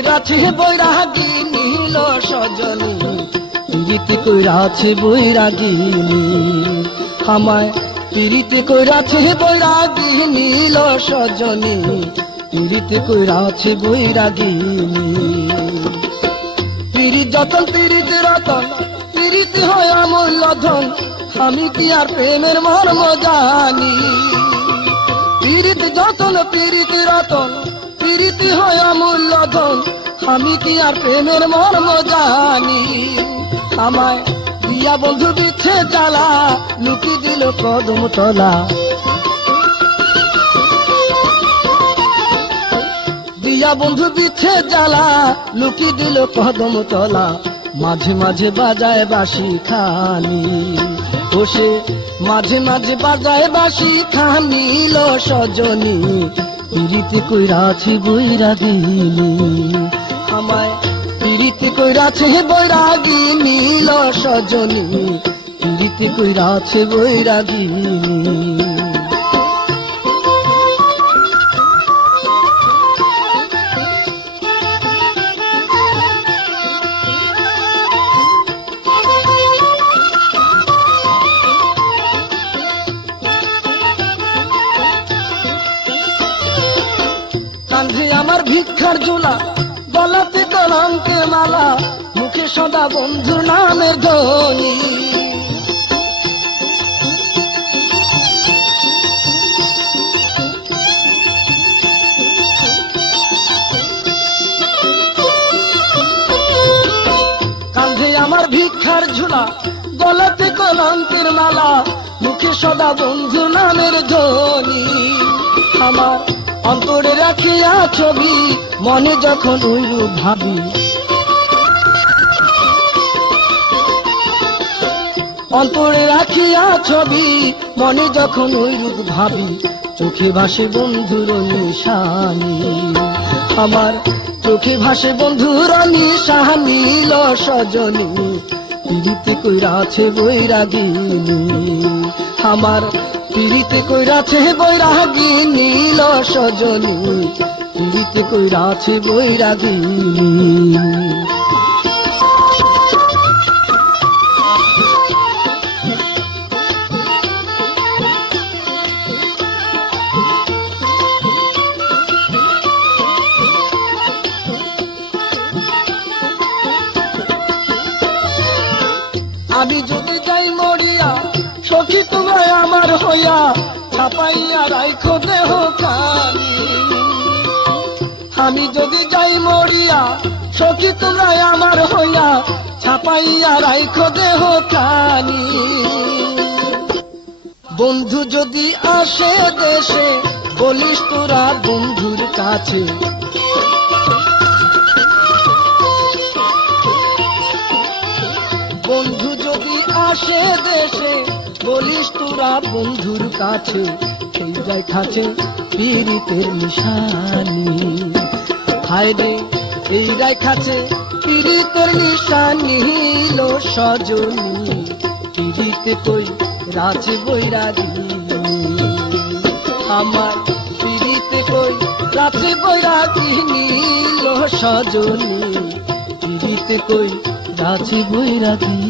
কইরাছে বৈরাগী নীল সজনী, পিরিতি কইরাছে বৈরাগিনী আমায়, পিরিতি কইরাছে বৈরাগী নীল সজনী, পিরিতি কইরাছে বৈরাগিনী। পিরিত যতন পিরিত রতন, পিরিতি হয় অমূল্য ধন, আমি কি আর প্রেমের মর্ম জানি। পিরিত যতন পিরিত রতন, পিরিতি হয় অমূল্য ধন, আমি কি আর প্রেমের মর্ম জানি। আমায় দিয়া বন্ধু বিচ্ছে জ্বালা, লুকি দিল কদম তলা। দিয়া বন্ধু বিচ্ছে জ্বালা, লুকি দিল কদম তলা। মাঝে মাঝে বাজায় বাঁশি খানি, বসে মাঝে মাঝে বাজায় বাঁশি খানি লো সজনী, পিরিতি কইরাছে বৈরাগিনী আমায়, পিরিতি কইরাছে বৈরাগিনী লো সজনী, পিরিতি কইরাছে বৈরাগিনী। কাঁধে আমার ভিক্ষার ঝোলা, গলাতে কলঙ্কের মালা, মুখে সদা বন্ধুর নামের ধ্বনি। কাঁধে আমার ভিক্ষার ঝোলা, গলাতে কলঙ্কের মালা, মুখে সদা বন্ধুর নামের ধ্বনি। আমার অন্তরে রাখিয়া ছবি, মনে যখন ওইরূপ ভাবি, অন্তরে রাখিয়া ছবি, মনে যখন ওইরূপ ভাবি, চোখে ভাসে বন্ধুর নিশানি আমার, চোখে ভাসে বন্ধুর নিশানি লো সজনী, পিরিতি কইরাছে বৈরাগিনী আমার, পিরিতি কইরাছে বৈরাগিনী লো সজনী, পিরিতি কইরাছে বৈরাগিনী। আমি যদি যাই মরিয়া, সখী তোমায় আমার হইয়া, ছাপাইয়া রাইখো দেহ খানি। আমি যদি যাই মরিয়া, সখী তোমায় আমার হইয়া, ছাপাইয়া রাইখো দেহ খানি। বন্ধু যদি আসে দেশে, বলিস তোরা বন্ধুর কাছে, বন্ধু যদি আসে দেশে, বলিস তোরা বন্ধুর কাছে, এই যায় থাকে পিরিতের নিশানি। হায় রে এই যায় খাচ্ছে পিরিতের নিশানি লো সজনী, পিরিতে কই রাছে বৈরাগিনী আমার, পিরিতে কই রাছে বৈরাগিনী লো সজনী, পিরিতে কই রাছে বৈরাগিনী।